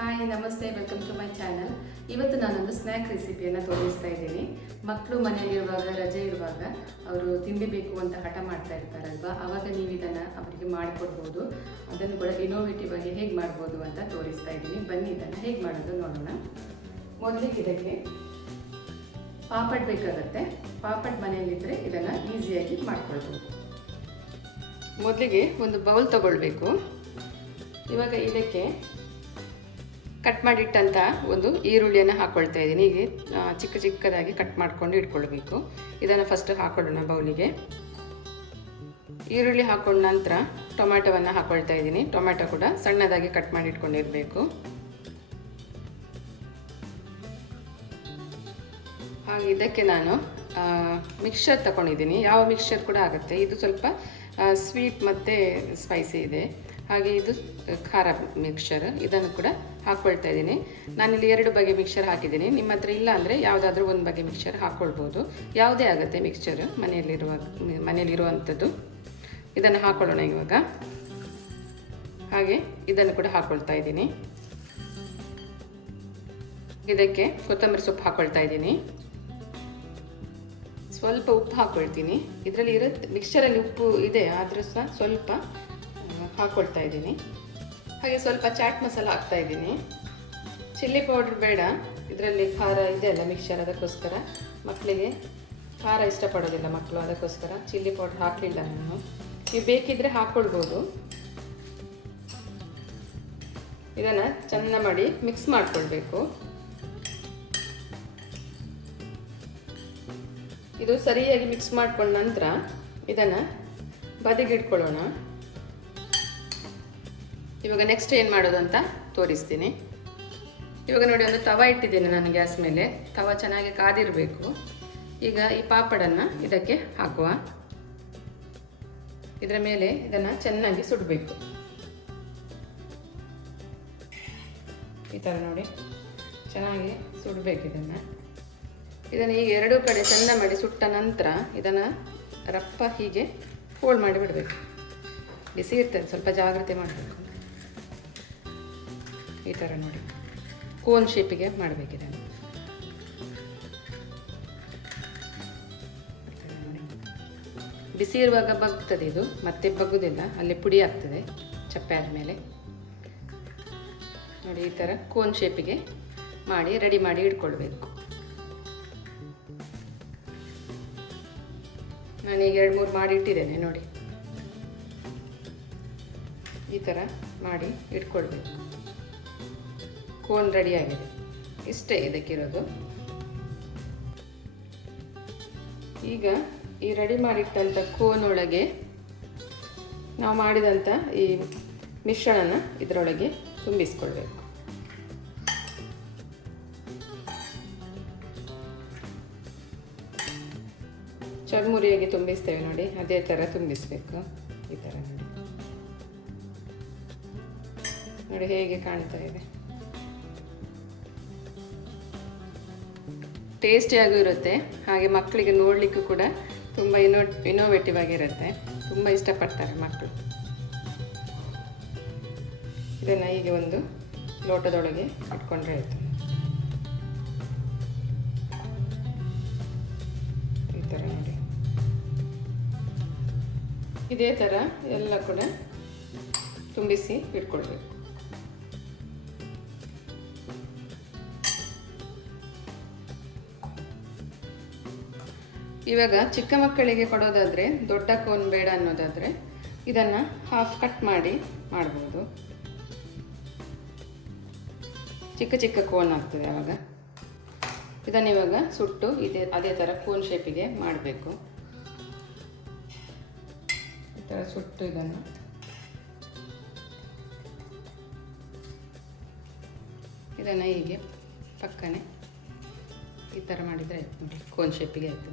Hi ನಮಸ್ತೆ, welcome to my channel. ಇವತ್ತು ನಾನೊಂದು ಸ್ನ್ಯಾಕ್ ರೆಸಿಪಿಯನ್ನು ತೋರಿಸ್ತಾ ಇದ್ದೀನಿ. ಮಕ್ಕಳು ಮನೆಯಲ್ಲಿರುವಾಗ, ರಜೆ ಇರುವಾಗ ಅವರು ತಿಂಡಿ ಬೇಕು ಅಂತ ಹಠ ಮಾಡ್ತಾ ಇರ್ತಾರಲ್ವಾ, ಆವಾಗ ನೀವು ಇದನ್ನು ಅವರಿಗೆ ಮಾಡಿಕೊಡ್ಬೋದು. ಅದನ್ನು ಕೂಡ ಇನೋವೇಟಿವ್ ಆಗಿ ಹೇಗೆ ಮಾಡ್ಬೋದು ಅಂತ ತೋರಿಸ್ತಾ ಇದ್ದೀನಿ. ಬನ್ನಿ ಇದನ್ನು ಹೇಗೆ ಮಾಡೋದು ನೋಡೋಣ. ಮೊದಲಿಗೆ ಇದಕ್ಕೆ ಪಾಪಡ್ ಬೇಕಾಗುತ್ತೆ. ಪಾಪಡ್ ಮನೆಯಲ್ಲಿದ್ದರೆ ಇದನ್ನು ಈಸಿಯಾಗಿ ಮಾಡ್ಕೊಳ್ಬೋದು. ಮೊದಲಿಗೆ ಒಂದು ಬೌಲ್ ತಗೊಳ್ಬೇಕು. ಇವಾಗ ಇದಕ್ಕೆ ಕಟ್ ಮಾಡಿಟ್ಟಂಥ ಒಂದು ಈರುಳ್ಳಿಯನ್ನು ಹಾಕ್ಕೊಳ್ತಾ ಇದ್ದೀನಿ. ಹೀಗೆ ಚಿಕ್ಕ ಚಿಕ್ಕದಾಗಿ ಕಟ್ ಮಾಡಿಕೊಂಡು ಇಟ್ಕೊಳ್ಬೇಕು. ಇದನ್ನು ಫಸ್ಟ್ ಹಾಕೊಳ್ಳೋಣ ಬೌಲಿಗೆ. ಈರುಳ್ಳಿ ಹಾಕೊಂಡ ನಂತರ ಟೊಮ್ಯಾಟೊವನ್ನು ಹಾಕ್ಕೊಳ್ತಾ ಇದ್ದೀನಿ. ಟೊಮ್ಯಾಟೊ ಕೂಡ ಸಣ್ಣದಾಗಿ ಕಟ್ ಮಾಡಿ ಇಟ್ಕೊಂಡಿರಬೇಕು. ಹಾಗೆ ಇದಕ್ಕೆ ನಾನು ಮಿಕ್ಸ್ಚರ್ ತಗೊಂಡಿದ್ದೀನಿ. ಯಾವ ಮಿಕ್ಸ್ಚರ್ ಕೂಡ ಆಗುತ್ತೆ. ಇದು ಸ್ವಲ್ಪ ಸ್ವೀಟ್ ಮತ್ತು ಸ್ಪೈಸಿ ಇದೆ. ಹಾಗೆ ಇದು ಖಾರ ಮಿಕ್ಸ್ಚರ್, ಇದನ್ನು ಕೂಡ ಹಾಕ್ಕೊಳ್ತಾ ಇದ್ದೀನಿ. ನಾನಿಲ್ಲಿ 2 ಬಗೆ ಮಿಕ್ಸ್ಚರ್ ಹಾಕಿದ್ದೀನಿ. ನಿಮ್ಮ ಹತ್ರ ಇಲ್ಲ ಅಂದರೆ ಯಾವುದಾದ್ರೂ ಒಂದು ಬಗೆ ಮಿಕ್ಸ್ಚರ್ ಹಾಕ್ಕೊಳ್ಬೋದು. ಯಾವುದೇ ಆಗುತ್ತೆ ಮಿಕ್ಸ್ಚರ್ ಮನೆಯಲ್ಲಿರುವಂಥದ್ದು. ಇದನ್ನು ಹಾಕ್ಕೊಳ್ಳೋಣ ಇವಾಗ. ಹಾಗೆ ಇದನ್ನು ಕೂಡ ಹಾಕ್ಕೊಳ್ತಾ ಇದ್ದೀನಿ. ಇದಕ್ಕೆ ಕೊತ್ತಂಬರಿ ಸೊಪ್ಪು ಹಾಕ್ಕೊಳ್ತಾ ಇದ್ದೀನಿ. ಸ್ವಲ್ಪ ಉಪ್ಪು ಹಾಕ್ಕೊಳ್ತೀನಿ. ಇದರಲ್ಲಿ ಮಿಕ್ಸ್ಚರಲ್ಲಿ ಉಪ್ಪು ಇದೆ, ಆದರೂ ಸಹ ಸ್ವಲ್ಪ ಹಾಕ್ಕೊಳ್ತಾ ಇದ್ದೀನಿ. ಹಾಗೆ ಸ್ವಲ್ಪ ಚಾಟ್ ಮಸಾಲ ಹಾಕ್ತಾ ಇದ್ದೀನಿ. ಚಿಲ್ಲಿ ಪೌಡ್ರ್ ಬೇಡ, ಇದರಲ್ಲಿ ಖಾರ ಇದೆ ಅಲ್ಲ ಮಿಕ್ಸ್ಚರ್, ಅದಕ್ಕೋಸ್ಕರ. ಮಕ್ಕಳಿಗೆ ಖಾರ ಇಷ್ಟಪಡೋದಿಲ್ಲ ಮಕ್ಕಳು, ಅದಕ್ಕೋಸ್ಕರ ಚಿಲ್ಲಿ ಪೌಡ್ರ್ ಹಾಕಲಿಲ್ಲ ನಾನು. ನೀವು ಬೇಕಿದ್ದರೆ ಹಾಕ್ಕೊಳ್ಬೋದು. ಇದನ್ನು ಚೆಂದ ಮಾಡಿ ಮಿಕ್ಸ್ ಮಾಡಿಕೊಳ್ಬೇಕು. ಇದು ಸರಿಯಾಗಿ ಮಿಕ್ಸ್ ಮಾಡ್ಕೊಂಡ ನಂತರ ಇದನ್ನು ಬದಿಗಿಟ್ಕೊಳ್ಳೋಣ. ಇವಾಗ ನೆಕ್ಸ್ಟ್ ಏನು ಮಾಡೋದು ಅಂತ ತೋರಿಸ್ತೀನಿ. ಇವಾಗ ನೋಡಿ, ಒಂದು ತವ ಇಟ್ಟಿದ್ದೀನಿ ನಾನು ಗ್ಯಾಸ್ ಮೇಲೆ. ತವ ಚೆನ್ನಾಗಿ ಕಾದಿರಬೇಕು. ಈಗ ಈ ಪಾಪಡನ್ನು ಇದಕ್ಕೆ ಹಾಕುವ. ಇದರ ಮೇಲೆ ಇದನ್ನು ಚೆನ್ನಾಗಿ ಸುಡಬೇಕು. ಈ ಥರ ನೋಡಿ ಚೆನ್ನಾಗಿ ಸುಡಬೇಕು ಇದನ್ನು ಈಗ 2 ಕಡೆ ಚೆಂದ ಮಾಡಿ ಸುಟ್ಟ ನಂತರ ಇದನ್ನು ರಪ್ಪ ಹೀಗೆ ಫೋಲ್ಡ್ ಮಾಡಿ ಬಿಡಬೇಕು. ಬಿಸಿ ಇರ್ತದೆ, ಸ್ವಲ್ಪ ಜಾಗ್ರತೆ ಮಾಡಬೇಕು. ಈ ಥರ ನೋಡಿ ಕೋನ್ ಶೇಪಿಗೆ ಮಾಡಬೇಕಿದನ್ನು. ಬಿಸಿ ಇರುವಾಗ ಬಗ್ತದೆ ಇದು, ಮತ್ತೆ ಬಗ್ಗುದಿಲ್ಲ, ಅಲ್ಲಿ ಪುಡಿ ಆಗ್ತದೆ ಚಪ್ಪೆ ಆದಮೇಲೆ. ನೋಡಿ ಈ ಥರ ಕೋನ್ ಶೇಪಿಗೆ ಮಾಡಿ ರೆಡಿ ಮಾಡಿ ಇಟ್ಕೊಳ್ಬೇಕು. ನಾನೀಗ 2-3 ಮಾಡಿ ಇಟ್ಟಿದ್ದೇನೆ ನೋಡಿ. ಈ ಥರ ಮಾಡಿ ಇಟ್ಕೊಳ್ಬೇಕು. ಕೋನ್ ರೆಡಿಯಾಗಿದೆ. ಇಷ್ಟೇ ಇದಕ್ಕಿರೋದು. ಈಗ ಈ ರೆಡಿ ಮಾಡಿಟ್ಟಂಥ ಕೋನ್ ಒಳಗೆ ನಾವು ಮಾಡಿದಂಥ ಈ ಮಿಶ್ರಣನ ಇದರೊಳಗೆ ತುಂಬಿಸ್ಕೊಳ್ಬೇಕು. ಚರ್ಮುರಿಯಾಗಿ ತುಂಬಿಸ್ತೇವೆ ನೋಡಿ, ಅದೇ ಥರ ತುಂಬಿಸ್ಬೇಕು. ಈ ಥರ ನೋಡಿ ಹೇಗೆ ಕಾಣ್ತಾ ಇದೆ. ಟೇಸ್ಟಿಯಾಗೂ ಇರುತ್ತೆ, ಹಾಗೆ ಮಕ್ಕಳಿಗೆ ನೋಡಲಿಕ್ಕೂ ಕೂಡ ತುಂಬ ಇನೋವೇಟಿವ್ ಆಗಿರುತ್ತೆ. ತುಂಬ ಇಷ್ಟಪಡ್ತಾರೆ ಮಕ್ಕಳು. ಇದನ್ನು ಹೀಗೆ ಒಂದು ಲೋಟದೊಳಗೆ ಇಟ್ಕೊಂಡ್ರೆ ಆಯಿತು. ಈ ಥರ ನೋಡಿ, ಇದೇ ಥರ ಎಲ್ಲ ಕೂಡ ತುಂಬಿಸಿ ಇಟ್ಕೊಳ್ಬೇಕು. ಇವಾಗ ಚಿಕ್ಕ ಮಕ್ಕಳಿಗೆ ಕೊಡೋದಾದರೆ, ದೊಡ್ಡ ಕೋನ್ ಬೇಡ ಅನ್ನೋದಾದರೆ ಇದನ್ನು ಹಾಫ್ ಕಟ್ ಮಾಡಿ ಮಾಡ್ಬೋದು. ಚಿಕ್ಕ ಚಿಕ್ಕ ಕೋನ್ ಆಗ್ತದೆ ಆವಾಗ. ಇದನ್ನು ಇವಾಗ ಸುಟ್ಟು ಅದೇ ಥರ ಕೋನ್ ಶೇಪಿಗೆ ಮಾಡಬೇಕು. ಈ ಥರ ಸುಟ್ಟು ಇದನ್ನು ಹೀಗೆ ಪಕ್ಕನೆ ಈ ಥರ ಮಾಡಿದರೆ ಆಯಿತು ನೋಡಿ, ಕೋನ್ ಶೇಪಿಗೆ ಆಯಿತು.